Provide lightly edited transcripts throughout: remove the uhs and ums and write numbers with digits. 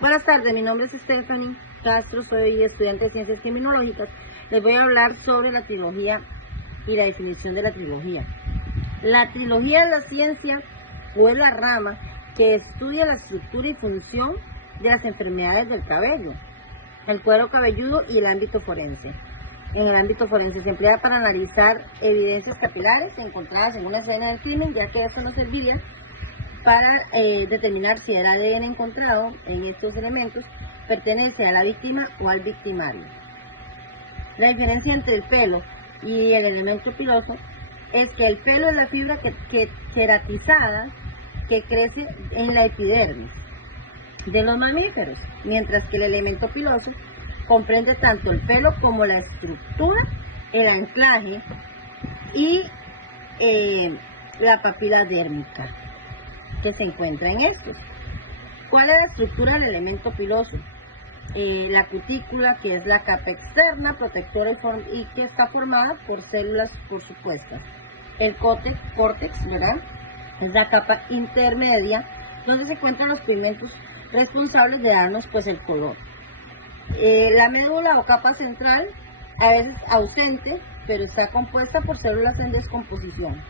Buenas tardes, mi nombre es Stephanie Castro, soy estudiante de Ciencias Criminológicas. Les voy a hablar sobre la trilogía y la definición de la trilogía. La trilogía es la ciencia o es la rama que estudia la estructura y función de las enfermedades del cabello, el cuero cabelludo y el ámbito forense. En el ámbito forense se emplea para analizar evidencias capilares encontradas en una escena del crimen, ya que eso nos serviría para determinar si el ADN encontrado en estos elementos pertenece a la víctima o al victimario. La diferencia entre el pelo y el elemento piloso es que el pelo es la fibra queratizada que crece en la epidermis de los mamíferos, mientras que el elemento piloso comprende tanto el pelo como la estructura, el anclaje y la papila dérmica que se encuentra en estos. ¿Cuál es la estructura del elemento piloso? La cutícula, que es la capa externa, protectora y que está formada por células por supuestas. El córtex, ¿verdad? Es la capa intermedia, donde se encuentran los pigmentos responsables de darnos pues el color. La médula o capa central, a veces ausente, pero está compuesta por células en descomposición.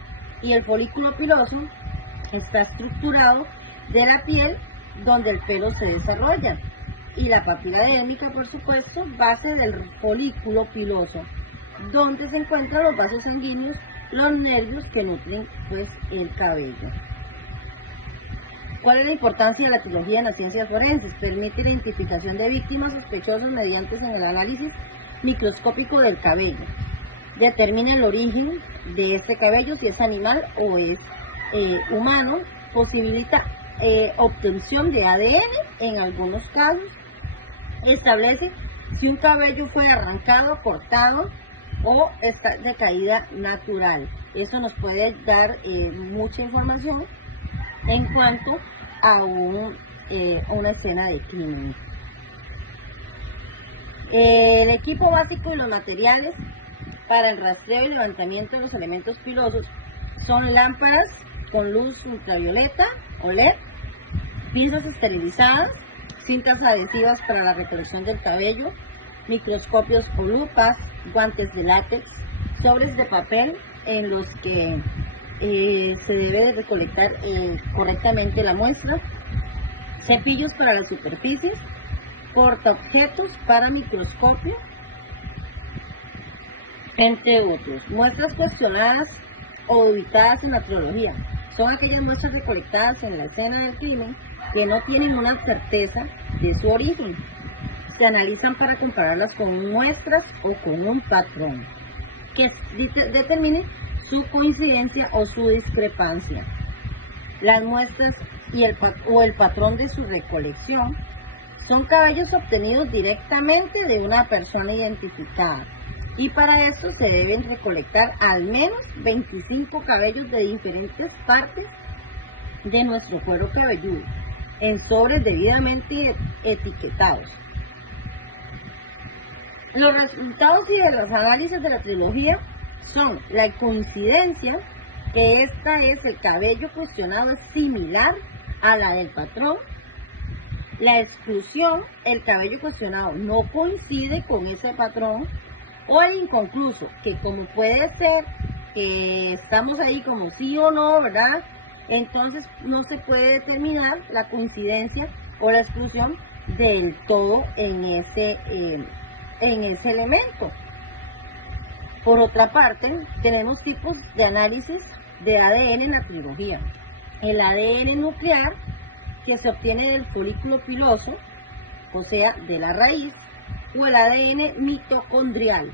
Y el folículo piloso está estructurado de la piel donde el pelo se desarrolla. Y la papila dérmica, por supuesto, base del folículo piloso, donde se encuentran los vasos sanguíneos, los nervios que nutren pues el cabello. ¿Cuál es la importancia de la trilogía en las ciencias forenses? Permite la identificación de víctimas sospechosas mediante el análisis microscópico del cabello. Determina el origen de este cabello, si es animal o es humano. Posibilita obtención de ADN en algunos casos. Establece si un cabello fue arrancado, cortado o está de caída natural. Eso nos puede dar mucha información en cuanto a una escena de crimen. El equipo básico y los materiales para el rastreo y levantamiento de los elementos pilosos son lámparas con luz ultravioleta o LED, pinzas esterilizadas, cintas adhesivas para la recolección del cabello, microscopios o lupas, guantes de látex, sobres de papel en los que se debe recolectar correctamente la muestra, cepillos para las superficies, portaobjetos para microscopio, entre otros. Muestras cuestionadas o dubitadas en la trilogía son aquellas muestras recolectadas en la escena del crimen que no tienen una certeza de su origen. Se analizan para compararlas con muestras o con un patrón que determine su coincidencia o su discrepancia. Las muestras y el patrón de su recolección son cabellos obtenidos directamente de una persona identificada, y para eso se deben recolectar al menos 25 cabellos de diferentes partes de nuestro cuero cabelludo en sobres debidamente etiquetados. Los resultados y de los análisis de la trilogía son la coincidencia, que esta es el cabello cuestionado es similar a la del patrón. La exclusión, el cabello cuestionado no coincide con ese patrón. O el inconcluso, que como puede ser que estamos ahí como sí o no, ¿verdad? Entonces no se puede determinar la coincidencia o la exclusión del todo en ese elemento. Por otra parte, tenemos tipos de análisis de ADN en la trilogía. El ADN nuclear, que se obtiene del folículo piloso, o sea, de la raíz, o el ADN mitocondrial,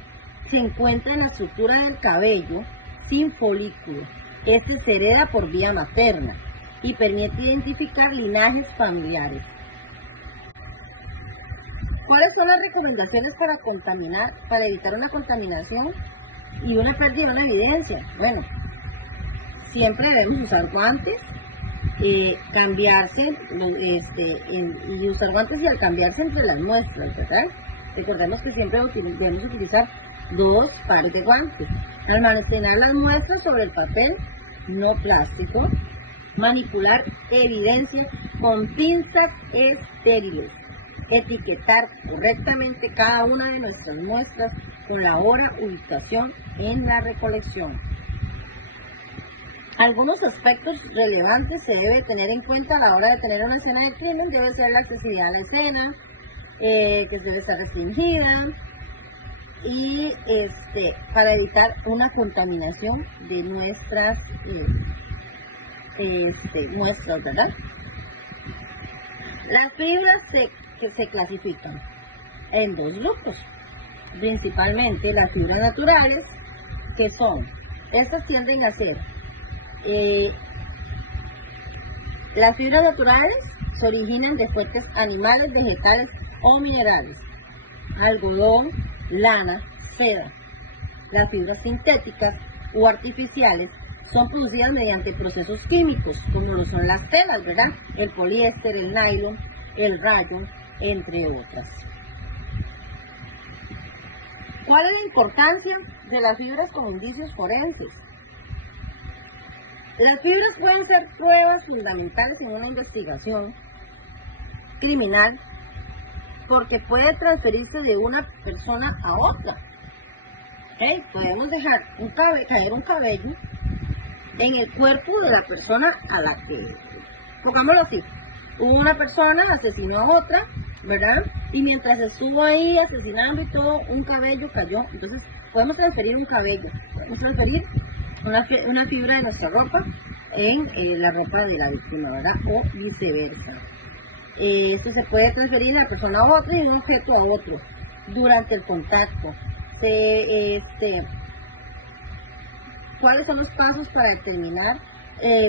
se encuentra en la estructura del cabello sin folículo. Este se hereda por vía materna y permite identificar linajes familiares. ¿Cuáles son las recomendaciones para evitar una contaminación y una pérdida de una evidencia? Bueno, siempre debemos usar guantes, cambiarse y usar guantes y al cambiarse entre las muestras, ¿verdad? Recordemos que siempre debemos utilizar 2 pares de guantes. Almacenar las muestras sobre el papel no plástico. Manipular evidencia con pinzas estériles. etiquetar correctamente cada una de nuestras muestras con la hora, ubicación en la recolección. Algunos aspectos relevantes se debe tener en cuenta a la hora de tener una escena de crimen. Debe ser la accesibilidad a la escena, que debe estar restringida, y para evitar una contaminación de nuestras muestras, ¿verdad? Las fibras se clasifican en dos grupos, principalmente las fibras naturales, que son, estas tienden a ser, las fibras naturales se originan de fuentes animales, vegetales o minerales, algodón, lana, seda. Las fibras sintéticas o artificiales son producidas mediante procesos químicos, como lo son las telas, ¿verdad? El poliéster, el nylon, el rayon, entre otras. ¿Cuál es la importancia de las fibras como indicios forenses? Las fibras pueden ser pruebas fundamentales en una investigación criminal porque puede transferirse de una persona a otra. ¿Okay? Podemos dejar caer un cabello en el cuerpo de la persona a la que, pongámoslo así, hubo una persona, asesinó a otra, ¿verdad? Y mientras estuvo ahí asesinando y todo, un cabello cayó. Entonces podemos transferir un cabello, podemos transferir una fibra de nuestra ropa en la ropa de la víctima, ¿verdad? O viceversa. Esto se puede transferir de una persona a otra y de un objeto a otro durante el contacto. ¿Cuáles son los pasos para determinar,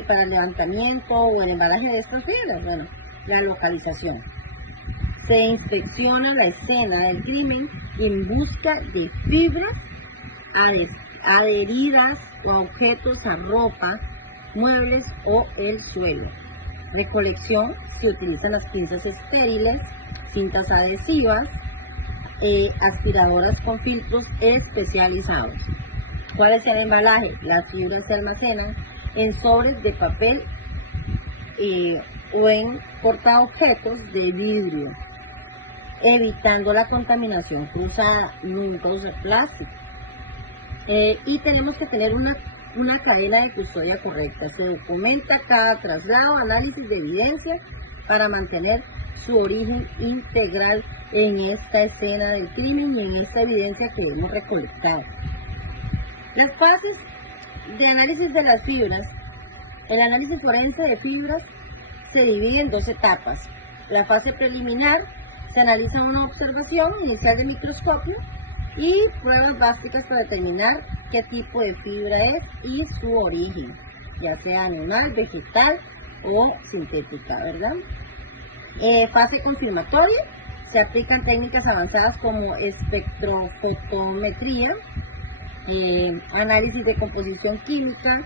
para el levantamiento o el embalaje de estas fibras? Bueno, la localización. Se inspecciona la escena del crimen en busca de fibras adheridas o objetos a ropa, muebles o el suelo. Recolección, se utilizan las pinzas estériles, cintas adhesivas, aspiradoras con filtros especializados. ¿Cuál es el embalaje? Las fibras se almacenan en sobres de papel o en portaobjetos de vidrio, evitando la contaminación cruzada. Nunca usar plástico. Y tenemos que tener una cadena de custodia correcta. Se documenta cada traslado, análisis de evidencias para mantener su origen integral en esta escena del crimen y en esta evidencia que hemos recolectado. Las fases de análisis de las fibras. El análisis forense de fibras se divide en dos etapas. La fase preliminar, se analiza una observación inicial de microscopio y pruebas básicas para determinar qué tipo de fibra es y su origen, ya sea animal, vegetal o sintética, ¿verdad? Fase confirmatoria, se aplican técnicas avanzadas como espectrofotometría, análisis de composición química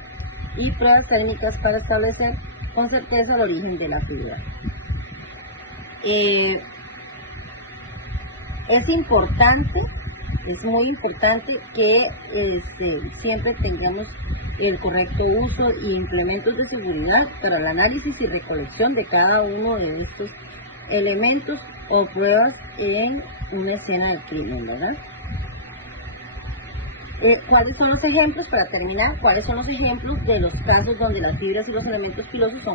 y pruebas técnicas para establecer con certeza el origen de la fibra. Es muy importante que siempre tengamos el correcto uso y implementos de seguridad para el análisis y recolección de cada uno de estos elementos o pruebas en una escena del crimen, ¿verdad? ¿Cuáles son los ejemplos, para terminar, cuáles son los ejemplos de los casos donde las fibras y los elementos filosos son